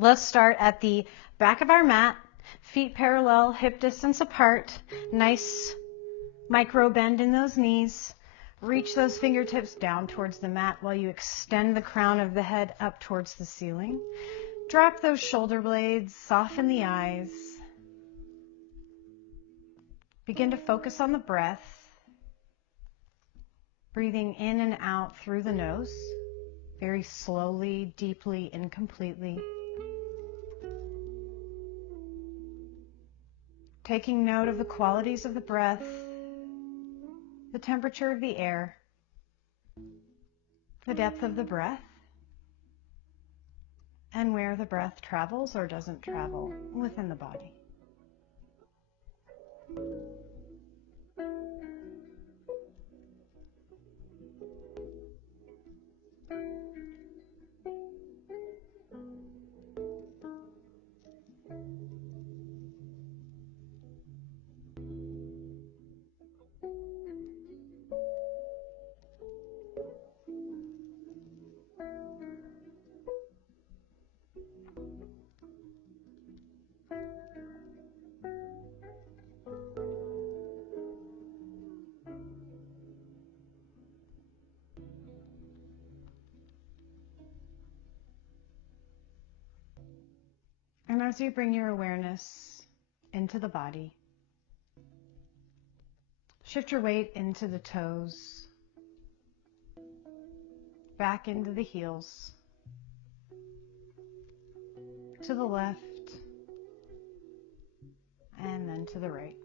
Let's start at the back of our mat, feet parallel, hip distance apart. Nice micro bend in those knees. Reach those fingertips down towards the mat while you extend the crown of the head up towards the ceiling. Drop those shoulder blades, soften the eyes. Begin to focus on the breath. Breathing in and out through the nose, very slowly, deeply, and completely. Taking note of the qualities of the breath, the temperature of the air, the depth of the breath, and where the breath travels or doesn't travel within the body. And as you bring your awareness into the body, shift your weight into the toes, back into the heels, to the left, and then to the right.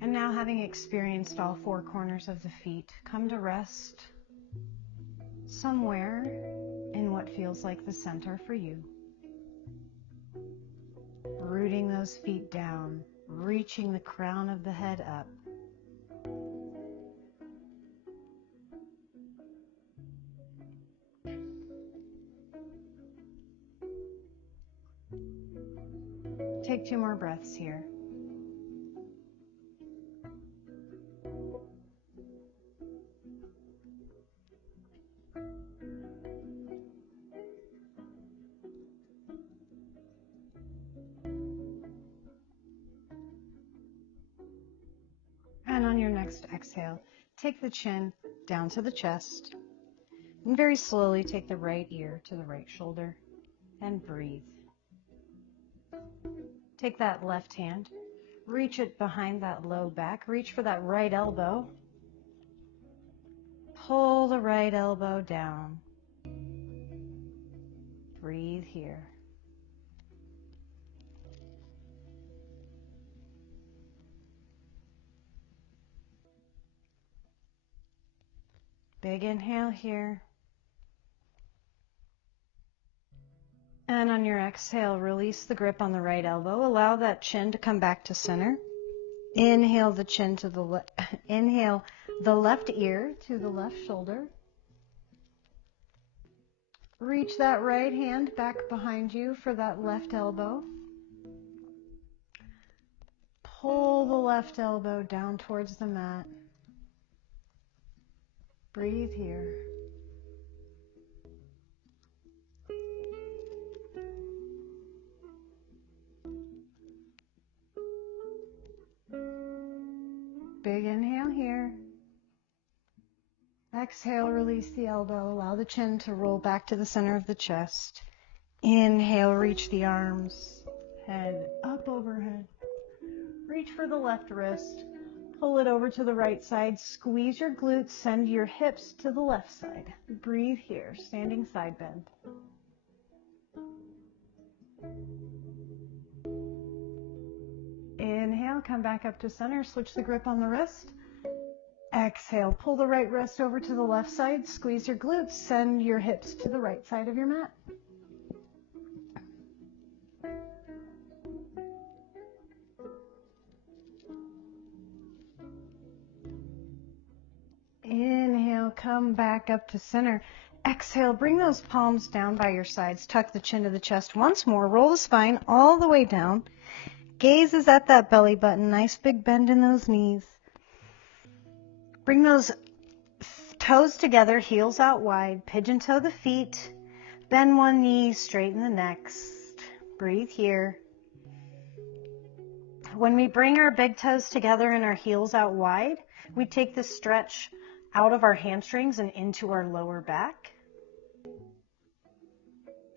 And now, having experienced all four corners of the feet, come to rest somewhere in what feels like the center for you. Rooting those feet down, reaching the crown of the head up. Take 2 more breaths here. And on your next exhale, take the chin down to the chest, and very slowly take the right ear to the right shoulder, and breathe. Take that left hand, reach it behind that low back, reach for that right elbow, pull the right elbow down, breathe here. Big inhale here. And on your exhale, release the grip on the right elbow. Allow that chin to come back to center. Inhale the chin to the inhale the left ear to the left shoulder. Reach that right hand back behind you for that left elbow. Pull the left elbow down towards the mat. Breathe here. Big inhale here. Exhale, release the elbow. Allow the chin to roll back to the center of the chest. Inhale, reach the arms, head up overhead. Reach for the left wrist. Pull it over to the right side. Squeeze your glutes. Send your hips to the left side. Breathe here, standing side bend. Inhale, come back up to center. Switch the grip on the wrist. Exhale, pull the right wrist over to the left side. Squeeze your glutes. Send your hips to the right side of your mat. Inhale, come back up to center. Exhale, bring those palms down by your sides. Tuck the chin to the chest once more. Roll the spine all the way down. Gaze is at that belly button. Nice big bend in those knees. Bring those Toes together, heels out wide, pigeon toe the feet, bend one knee, straighten the next. Breathe here. When we bring our big toes together and our heels out wide, we take the stretch out of our hamstrings and into our lower back,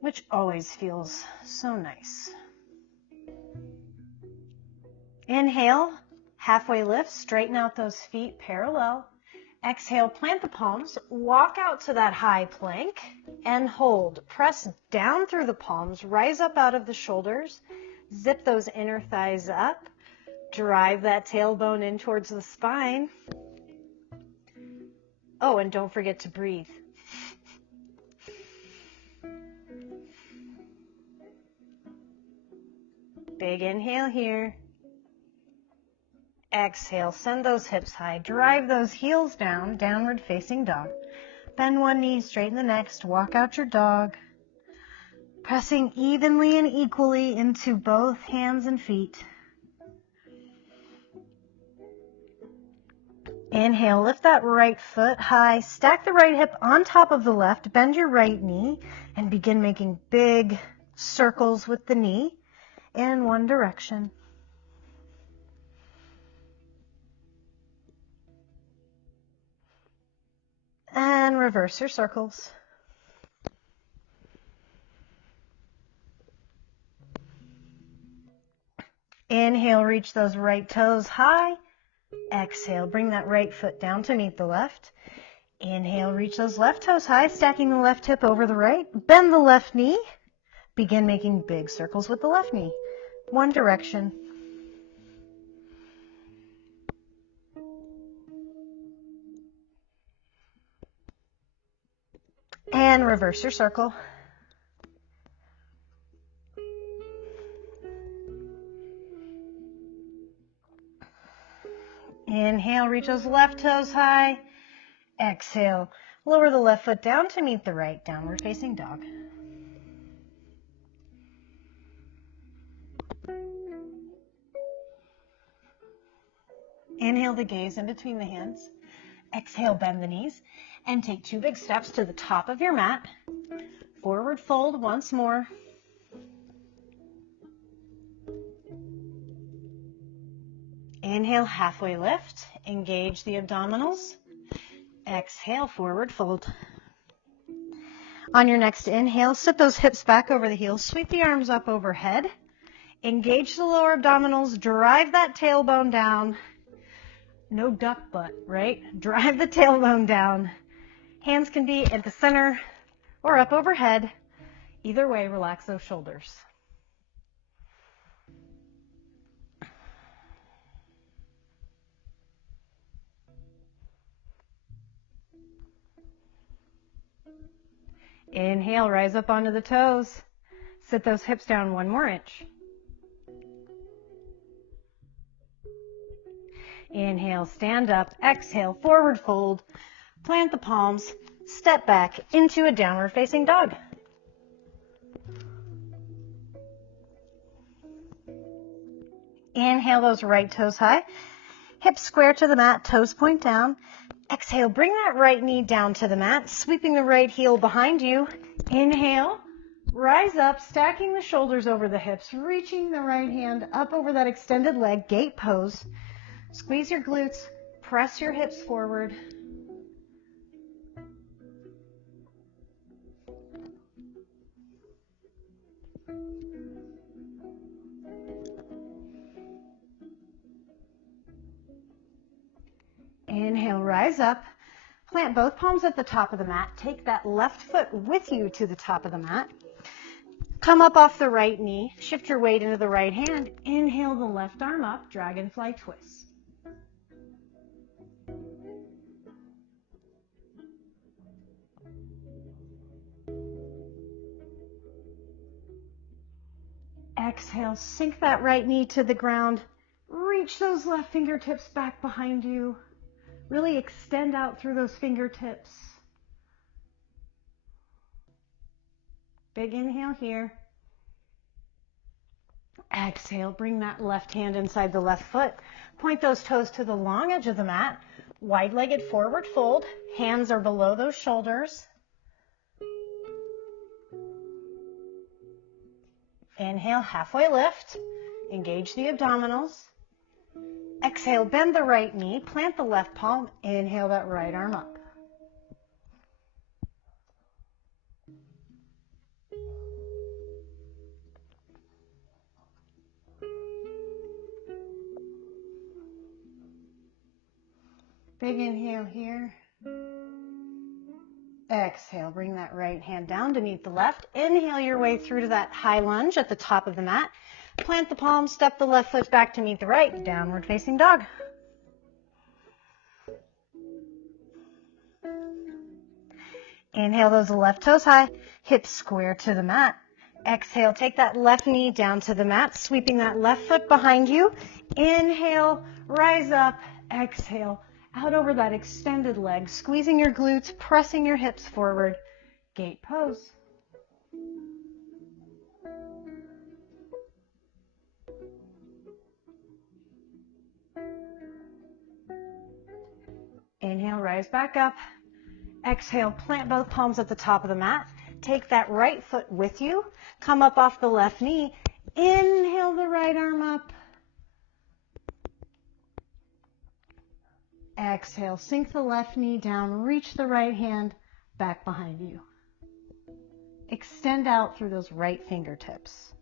which always feels so nice. Inhale, halfway lift, straighten out those feet parallel. Exhale, plant the palms, walk out to that high plank and hold. Press down through the palms, rise up out of the shoulders, zip those inner thighs up, drive that tailbone in towards the spine. Oh, and don't forget to breathe. Big inhale here. Exhale, send those hips high. Drive those heels down, downward facing dog. Bend one knee, straighten the next. Walk out your dog. Pressing evenly and equally into both hands and feet. Inhale, lift that right foot high. Stack the right hip on top of the left. Bend your right knee and begin making big circles with the knee in one direction. And reverse your circles. Inhale, reach those right toes high. Exhale, bring that right foot down to meet the left. Inhale, reach those left toes high, stacking the left hip over the right. Bend the left knee. Begin making big circles with the left knee. One direction. And reverse your circle. Inhale, reach those left toes high. Exhale, lower the left foot down to meet the right, downward facing dog. Inhale to gaze in between the hands. Exhale, bend the knees and take two big steps to the top of your mat. Forward fold once more. Inhale, halfway lift. Engage the abdominals. Exhale, forward fold. On your next inhale, sit those hips back over the heels. Sweep the arms up overhead. Engage the lower abdominals. Drive that tailbone down. No duck butt, right? Drive the tailbone down. Hands can be at the center or up overhead. Either way, relax those shoulders. Inhale, rise up onto the toes. Sit those hips down one more inch. Inhale, stand up. Exhale, forward fold. Plant the palms. Step back into a downward facing dog. Inhale those right toes high. Hips square to the mat, toes point down. Exhale, bring that right knee down to the mat, sweeping the right heel behind you. Inhale, rise up, stacking the shoulders over the hips, reaching the right hand up over that extended leg, gate pose. Squeeze your glutes, press your hips forward. Inhale, rise up. Plant both palms at the top of the mat. Take that left foot with you to the top of the mat. Come up off the right knee. Shift your weight into the right hand. Inhale the left arm up, dragonfly twist. Exhale, sink that right knee to the ground. Reach those left fingertips back behind you. Really extend out through those fingertips. Big inhale here. Exhale, bring that left hand inside the left foot. Point those toes to the long edge of the mat. Wide-legged forward fold. Hands are below those shoulders. Inhale, halfway lift. Engage the abdominals. Exhale, bend the right knee. Plant the left palm. Inhale that right arm up. Big inhale here. Exhale, bring that right hand down to meet the left. Inhale your way through to that high lunge at the top of the mat. Plant the palms, step the left foot back to meet the right. Downward facing dog. Inhale those left toes high, hips square to the mat. Exhale, take that left knee down to the mat, sweeping that left foot behind you. Inhale, rise up. Exhale, out over that extended leg, squeezing your glutes, pressing your hips forward. Gate pose. Inhale, rise back up. Exhale, plant both palms at the top of the mat. Take that right foot with you. Come up off the left knee. Inhale the right arm up. Exhale, sink the left knee down. Reach the right hand back behind you. Extend out through those right fingertips.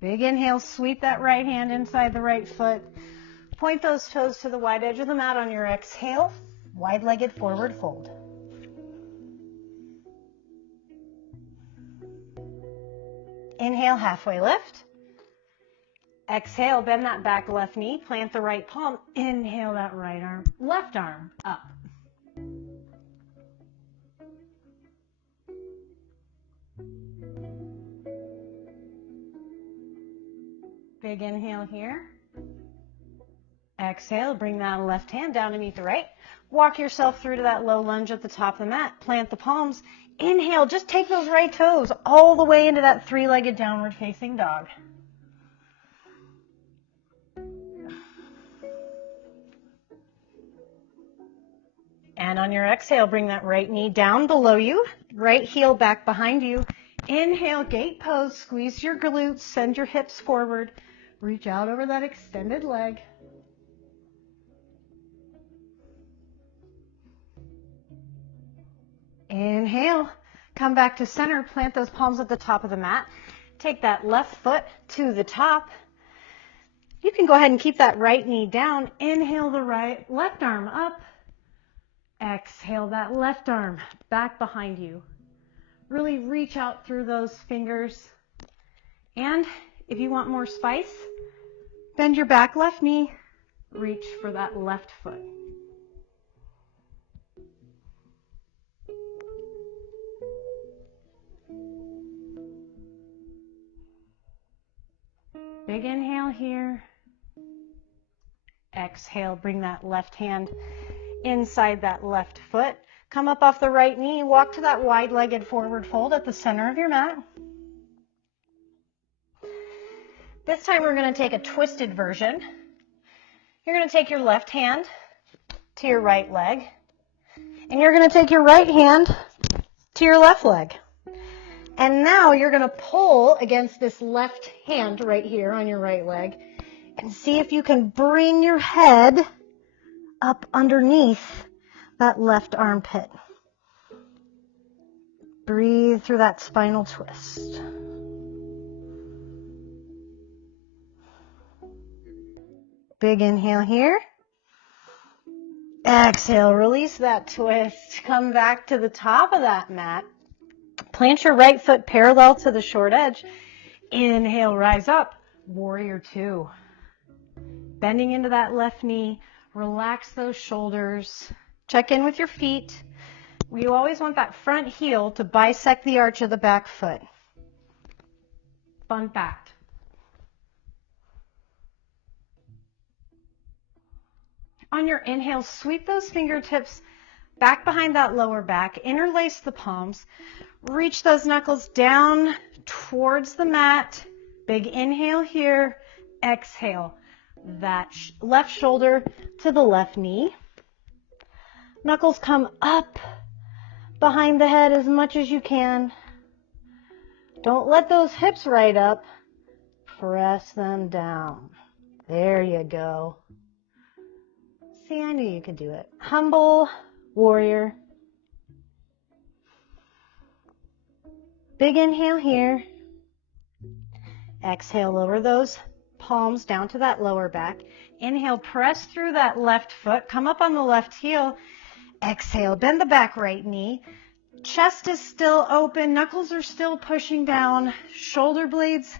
Big inhale, sweep that right hand inside the right foot. Point those toes to the wide edge of the mat on your exhale. Wide-legged forward fold. Inhale, halfway lift. Exhale, bend that back left knee, plant the right palm. Inhale that right arm, left arm up. Big inhale here. Exhale, bring that left hand down to meet the right. Walk yourself through to that low lunge at the top of the mat. Plant the palms. Inhale, just take those right toes all the way into that three-legged downward facing dog. And on your exhale, bring that right knee down below you, right heel back behind you. Inhale, gate pose, squeeze your glutes, send your hips forward. Reach out over that extended leg. Inhale, come back to center, plant those palms at the top of the mat. Take that left foot to the top. You can go ahead and keep that right knee down. Inhale the left arm up. Exhale that left arm back behind you. Really reach out through those fingers. And if you want more spice, bend your back left knee. Reach for that left foot. Big inhale here. Exhale, bring that left hand inside that left foot. Come up off the right knee, walk to that wide-legged forward fold at the center of your mat. This time we're going to take a twisted version. You're going to take your left hand to your right leg, and you're going to take your right hand to your left leg. And now you're going to pull against this left hand right here on your right leg and see if you can bring your head up underneath that left armpit. Breathe through that spinal twist. Big inhale here. Exhale, release that twist. Come back to the top of that mat. Plant your right foot parallel to the short edge. Inhale, rise up. Warrior two. Bending into that left knee. Relax those shoulders. Check in with your feet. We always want that front heel to bisect the arch of the back foot. Fun fact. On your inhale, sweep those fingertips back behind that lower back. Interlace the palms. Reach those knuckles down towards the mat. Big inhale here. Exhale. That left shoulder to the left knee. Knuckles come up behind the head as much as you can. Don't let those hips right up. Press them down. There you go. See, I knew you could do it. Humble warrior. Big inhale here. Exhale, lower those palms down to that lower back. Inhale, press through that left foot. Come up on the left heel. Exhale, bend the back right knee. Chest is still open. Knuckles are still pushing down. Shoulder blades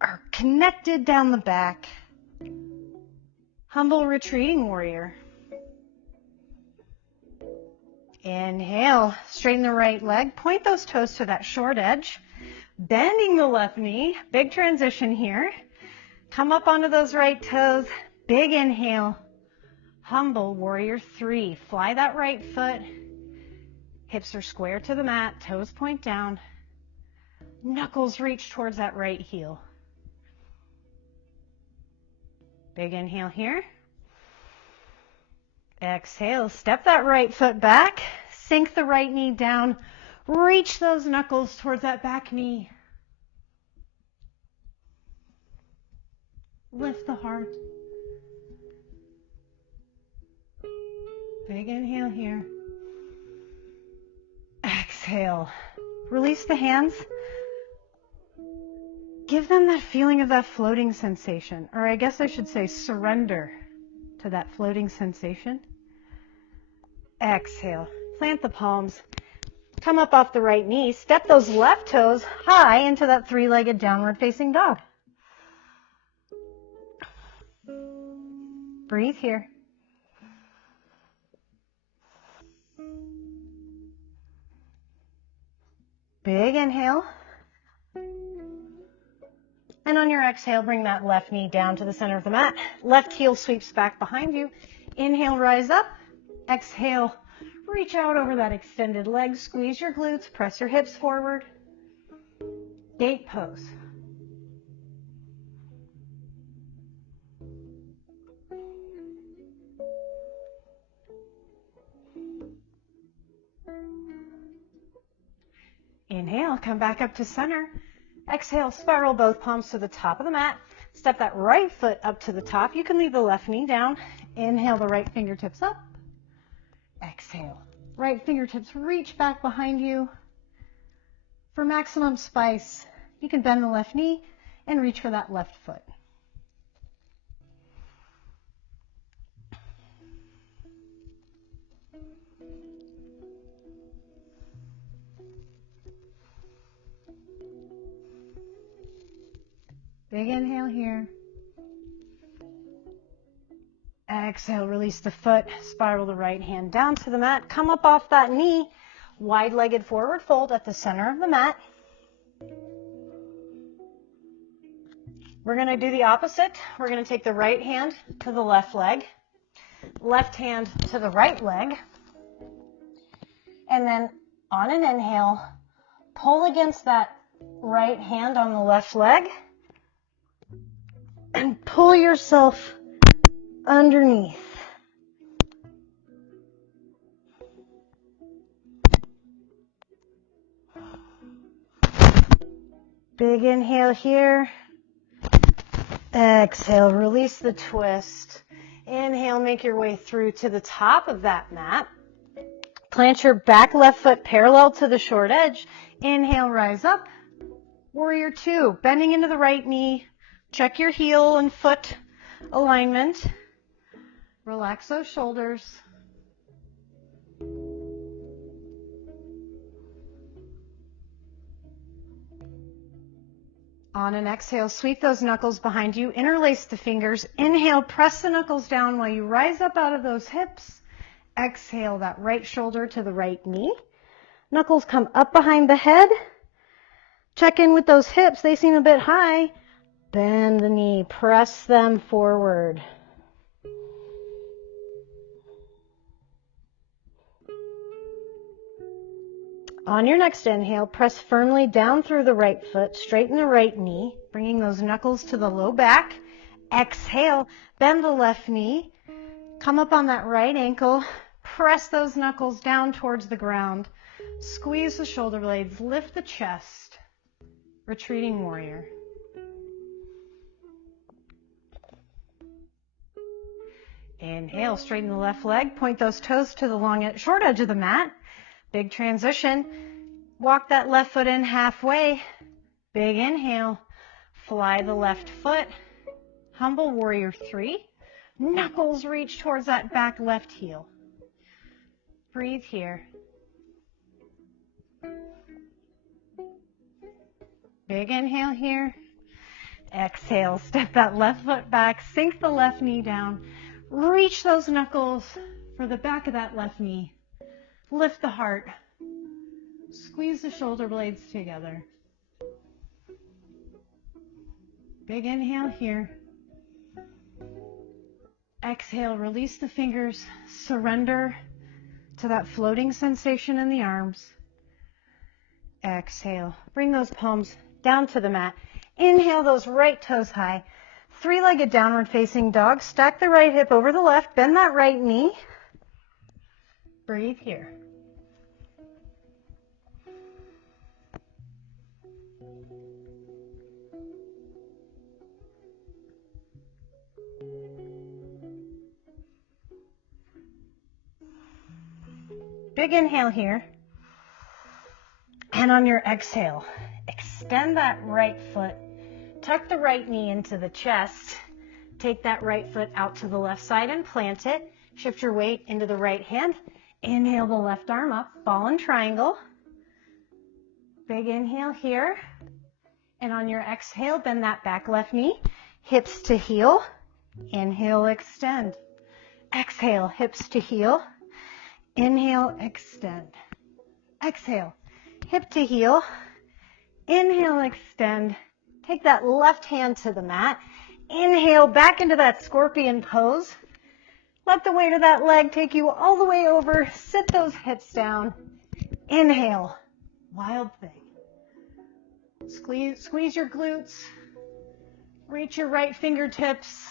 are connected down the back. Humble retreating warrior. Inhale, straighten the right leg. Point those toes to that short edge. Bending the left knee. Big transition here. Come up onto those right toes. Big inhale. Humble warrior 3. Fly that right foot. Hips are square to the mat. Toes point down. Knuckles reach towards that right heel. Big inhale here. Exhale. Step that right foot back. Sink the right knee down. Reach those knuckles towards that back knee. Lift the heart. Big inhale here. Exhale. Release the hands. Give them that feeling of that floating sensation. Or I guess I should say surrender to that floating sensation. Exhale. Plant the palms. Come up off the right knee. Step those left toes high into that three-legged downward facing dog. Breathe here. Big inhale. And on your exhale, bring that left knee down to the center of the mat. Left heel sweeps back behind you. Inhale, rise up. Exhale, reach out over that extended leg. Squeeze your glutes. Press your hips forward. Gate pose. Inhale, come back up to center. Exhale, spiral both palms to the top of the mat. Step that right foot up to the top. You can leave the left knee down. Inhale, the right fingertips up. Exhale. Right fingertips reach back behind you. For maximum spice, you can bend the left knee and reach for that left foot. Big inhale here. Exhale, release the foot, spiral the right hand down to the mat. Come up off that knee, wide-legged forward fold at the center of the mat. We're going to do the opposite. We're going to take the right hand to the left leg, left hand to the right leg, and then on an inhale, pull against that right hand on the left leg, and pull yourself underneath. Big inhale here. Exhale, release the twist. Inhale, make your way through to the top of that mat. Plant your back left foot parallel to the short edge. Inhale, rise up. Warrior 2, bending into the right knee. Check your heel and foot alignment. Relax those shoulders. On an exhale, sweep those knuckles behind you. Interlace the fingers. Inhale, press the knuckles down while you rise up out of those hips. Exhale, that right shoulder to the right knee. Knuckles come up behind the head. Check in with those hips. They seem a bit high. Bend the knee. Press them forward. On your next inhale, press firmly down through the right foot, straighten the right knee, bringing those knuckles to the low back. Exhale, bend the left knee, come up on that right ankle, press those knuckles down towards the ground, squeeze the shoulder blades, lift the chest, retreating warrior. Inhale, straighten the left leg, point those toes to the short edge of the mat. Big transition. Walk that left foot in halfway. Big inhale. Fly the left foot. Humble warrior 3. Knuckles reach towards that back left heel. Breathe here. Big inhale here. Exhale, step that left foot back, sink the left knee down. Reach those knuckles for the back of that left knee. Lift the heart. Squeeze the shoulder blades together. Big inhale here. Exhale, release the fingers. Surrender to that floating sensation in the arms. Exhale, bring those palms down to the mat. Inhale those right toes high. Three-legged downward facing dog. Stack the right hip over the left. Bend that right knee. Breathe here. Big inhale here. And on your exhale, extend that right foot. Tuck the right knee into the chest. Take that right foot out to the left side and plant it. Shift your weight into the right hand. Inhale the left arm up, ball and triangle. Big inhale here. And on your exhale, bend that back left knee. Hips to heel. Inhale, extend. Exhale, hips to heel. Inhale, extend. Exhale, hip to heel. Inhale, extend. Take that left hand to the mat. Inhale back into that scorpion pose. Let the weight of that leg take you all the way over. Sit those hips down. Inhale, wild thing. Squeeze your glutes. Reach your right fingertips.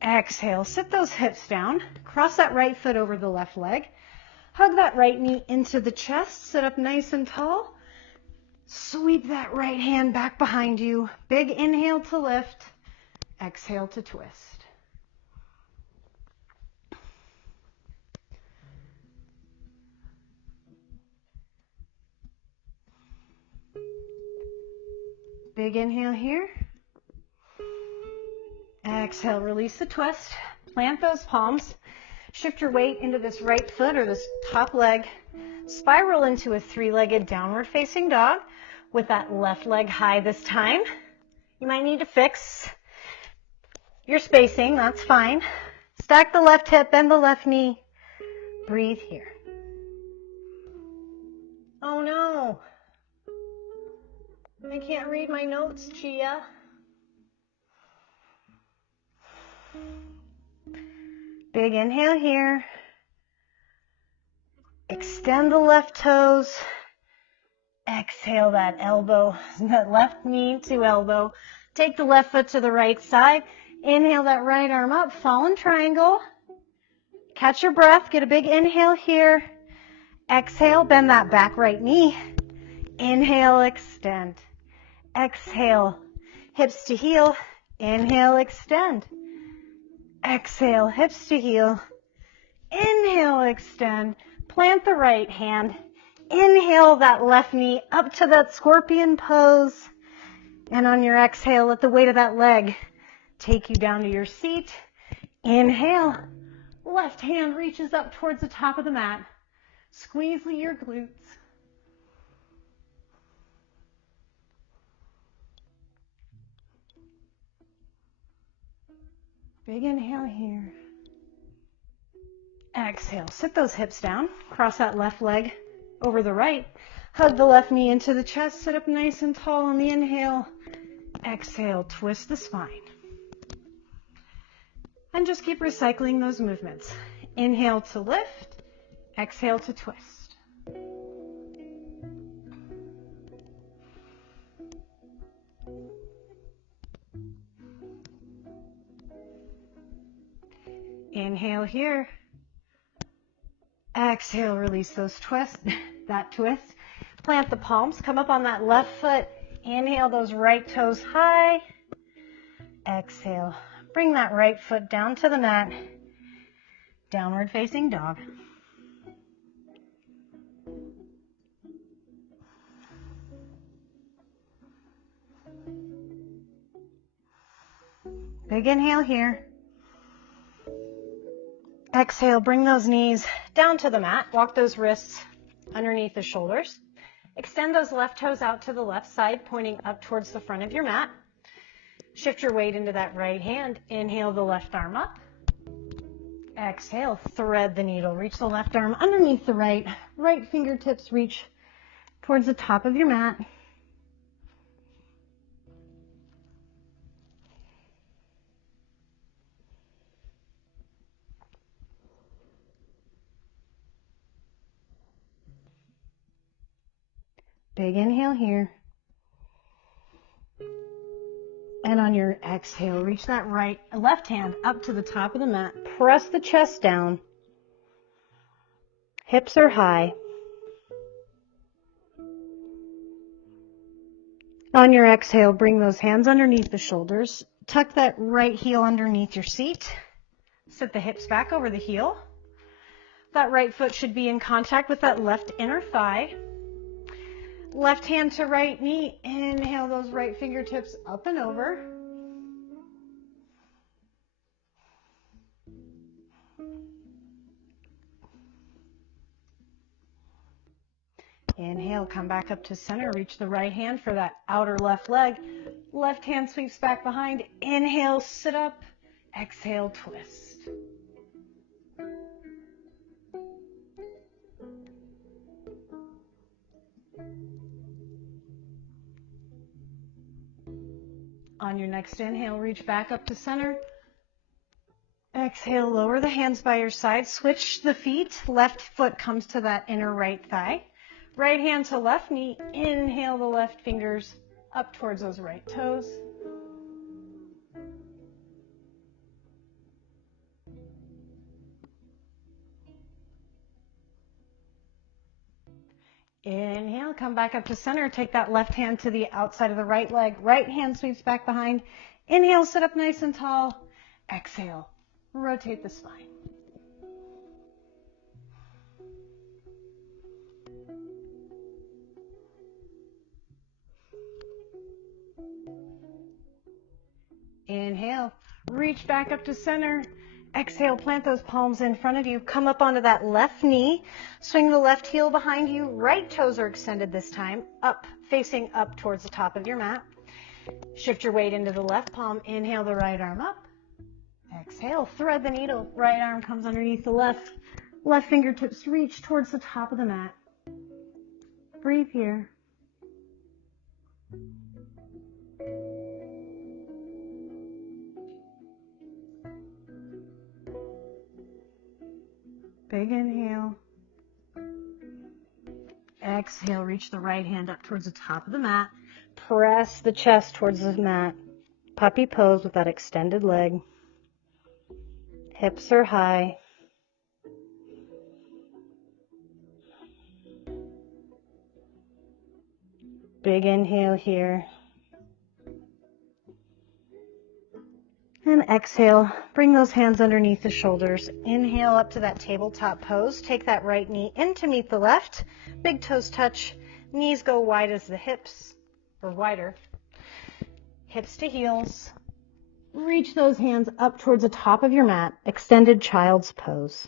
Exhale, sit those hips down. Cross that right foot over the left leg. Hug that right knee into the chest. Sit up nice and tall. Sweep that right hand back behind you. Big inhale to lift. Exhale to twist. Big inhale here. Exhale, release the twist. Plant those palms. Shift your weight into this right foot or this top leg. Spiral into a three-legged downward facing dog with that left leg high this time. You might need to fix your spacing, that's fine. Stack the left hip, bend the left knee. Breathe here. Oh no. I can't read my notes, Chia. Big inhale here. Extend the left toes. Exhale that elbow, that left knee to elbow. Take the left foot to the right side. Inhale that right arm up, fallen triangle. Catch your breath, get a big inhale here. Exhale, bend that back right knee. Inhale, extend. Exhale, hips to heel. Inhale, extend. Exhale, hips to heel. Inhale, extend. Plant the right hand. Inhale that left knee up to that scorpion pose. And on your exhale, let the weight of that leg take you down to your seat. Inhale. Left hand reaches up towards the top of the mat. Squeeze your glutes. Big inhale here. Exhale, sit those hips down. Cross that left leg over the right. Hug the left knee into the chest. Sit up nice and tall on the inhale. Exhale, twist the spine. And just keep recycling those movements. Inhale to lift, exhale to twist. Inhale here. Exhale, release those twists, that twist. Plant the palms, come up on that left foot. Inhale those right toes high. Exhale, bring that right foot down to the mat. Downward facing dog. Big inhale here. Exhale, bring those knees down to the mat. Walk those wrists underneath the shoulders. Extend those left toes out to the left side, pointing up towards the front of your mat. Shift your weight into that right hand. Inhale the left arm up. Exhale, thread the needle. Reach the left arm underneath the right. Right fingertips reach towards the top of your mat. Big inhale here. And on your exhale, reach that left hand up to the top of the mat. Press the chest down. Hips are high. On your exhale, bring those hands underneath the shoulders. Tuck that right heel underneath your seat. Sit the hips back over the heel. That right foot should be in contact with that left inner thigh. Left hand to right knee. Inhale those right fingertips up and over. Inhale, come back up to center. Reach the right hand for that outer left leg. Left hand sweeps back behind. Inhale, sit up. Exhale, twist. On your next inhale, reach back up to center. Exhale, lower the hands by your side. Switch the feet. Left foot comes to that inner right thigh. Right hand to left knee. Inhale the left fingers up towards those right toes. Inhale, come back up to center. Take that left hand to the outside of the right leg. Right hand sweeps back behind. Inhale, sit up nice and tall. Exhale, rotate the spine. Inhale, reach back up to center. Exhale, plant those palms in front of you. Come up onto that left knee. Swing the left heel behind you. Right toes are extended this time. Up, facing up towards the top of your mat. Shift your weight into the left palm. Inhale the right arm up. Exhale, thread the needle. Right arm comes underneath the left. Left fingertips reach towards the top of the mat. Breathe here. Big inhale. Exhale, reach the right hand up towards the top of the mat. Press the chest towards the mat. Puppy pose with that extended leg. Hips are high. Big inhale here. And exhale, bring those hands underneath the shoulders. Inhale up to that tabletop pose. Take that right knee in to meet the left. Big toes touch. Knees go wide as the hips, or wider. Hips to heels. Reach those hands up towards the top of your mat. Extended child's pose.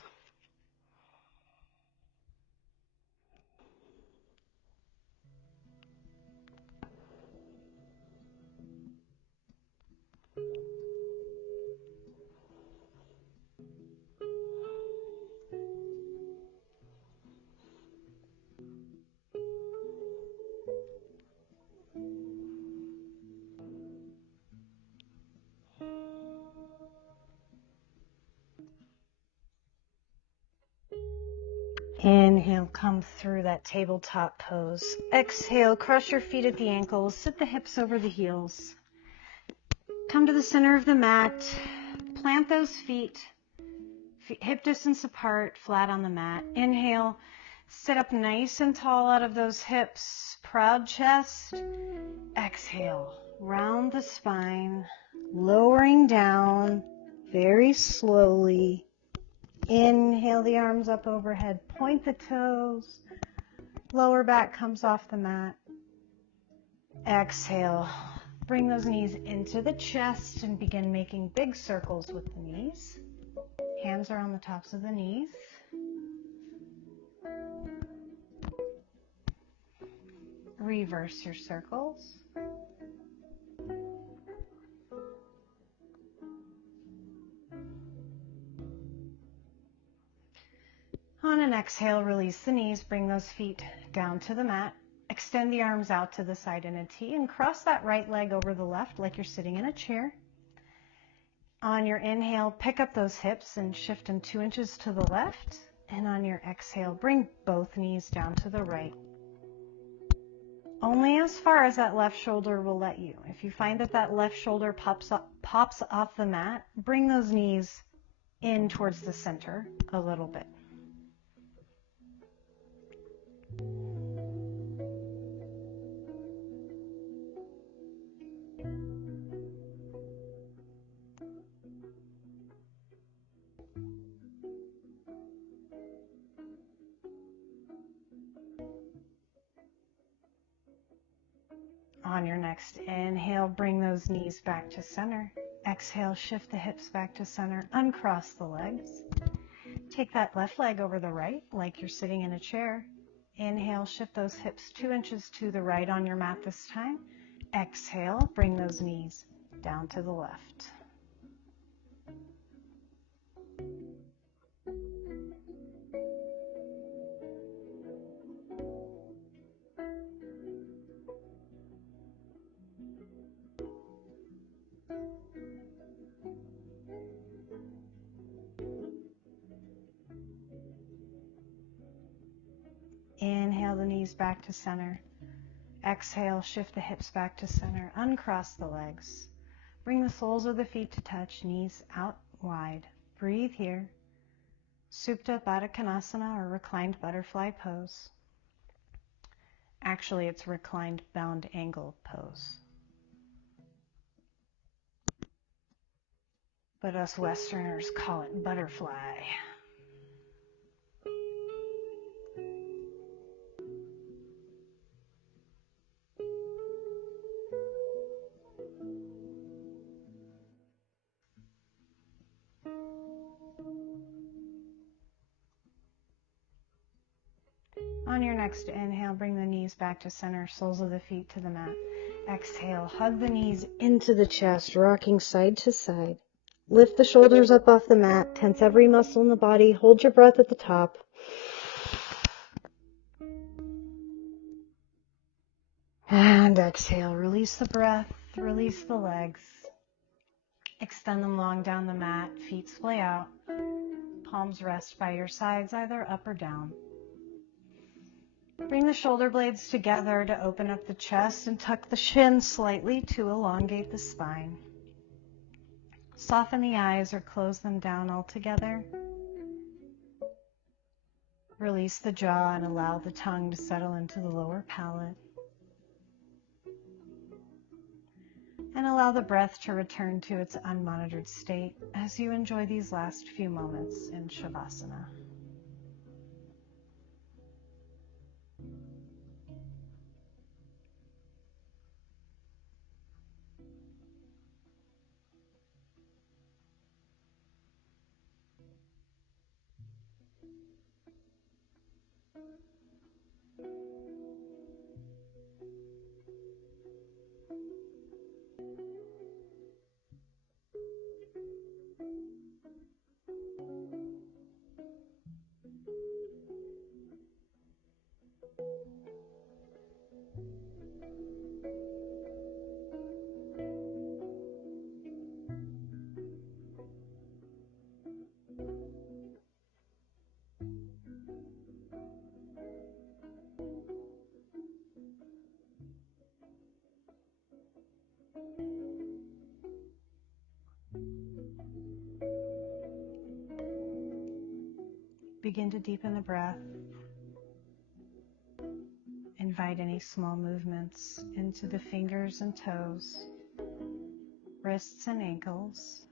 Inhale, come through that tabletop pose. Exhale, cross your feet at the ankles, sit the hips over the heels. Come to the center of the mat, plant those feet hip distance apart, flat on the mat. Inhale, sit up nice and tall out of those hips, proud chest. Exhale, round the spine, lowering down very slowly. Inhale the arms up overhead, point the toes, lower back comes off the mat. Exhale, bring those knees into the chest and begin making big circles with the knees. Hands are on the tops of the knees. Reverse your circles. On an exhale, release the knees, bring those feet down to the mat. Extend the arms out to the side in a T and cross that right leg over the left like you're sitting in a chair. On your inhale, pick up those hips and shift them 2 inches to the left. And on your exhale, bring both knees down to the right. Only as far as that left shoulder will let you. If you find that that left shoulder pops off the mat, bring those knees in towards the center a little bit. On your next inhale, bring those knees back to center. Exhale, shift the hips back to center. Uncross the legs. Take that left leg over the right like you're sitting in a chair. Inhale, shift those hips 2 inches to the right on your mat this time. Exhale, bring those knees down to the left. Inhale the knees back to center. Exhale, shift the hips back to center. Uncross the legs. Bring the soles of the feet to touch, knees out wide. Breathe here. Supta Baddha Konasana, or reclined butterfly pose. Actually, it's reclined bound angle pose. But us Westerners call it butterfly. On your next inhale, bring the knees back to center, soles of the feet to the mat. Exhale, hug the knees into the chest, rocking side to side. Lift the shoulders up off the mat, tense every muscle in the body, hold your breath at the top. And exhale, release the breath, release the legs. Extend them long down the mat, feet splay out. Palms rest by your sides, either up or down. Bring the shoulder blades together to open up the chest and tuck the chin slightly to elongate the spine. Soften the eyes or close them down altogether. Release the jaw and allow the tongue to settle into the lower palate. And allow the breath to return to its unmonitored state as you enjoy these last few moments in Shavasana. Begin to deepen the breath. Invite any small movements into the fingers and toes, wrists and ankles.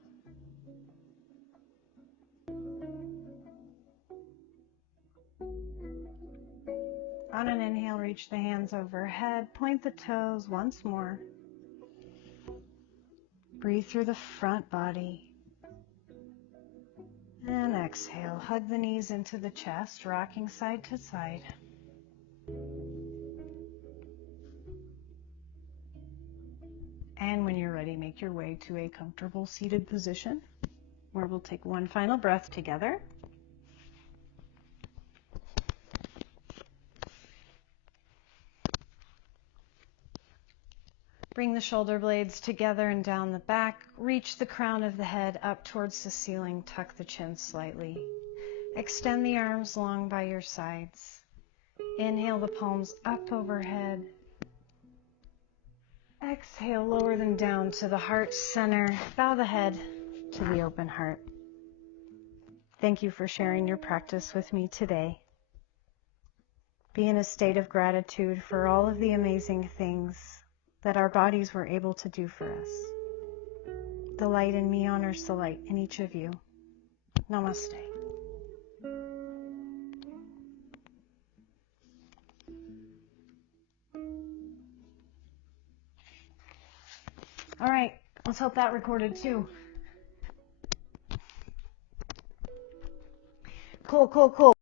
On an inhale, reach the hands overhead, point the toes once more. Breathe through the front body. And exhale, hug the knees into the chest, rocking side to side. And when you're ready, make your way to a comfortable seated position where we'll take one final breath together. Bring the shoulder blades together and down the back. Reach the crown of the head up towards the ceiling. Tuck the chin slightly. Extend the arms long by your sides. Inhale the palms up overhead. Exhale, lower them down to the heart center. Bow the head to the open heart. Thank you for sharing your practice with me today. Be in a state of gratitude for all of the amazing things that our bodies were able to do for us. The light in me honors the light in each of you. Namaste. All right, let's hope that recorded too. Cool.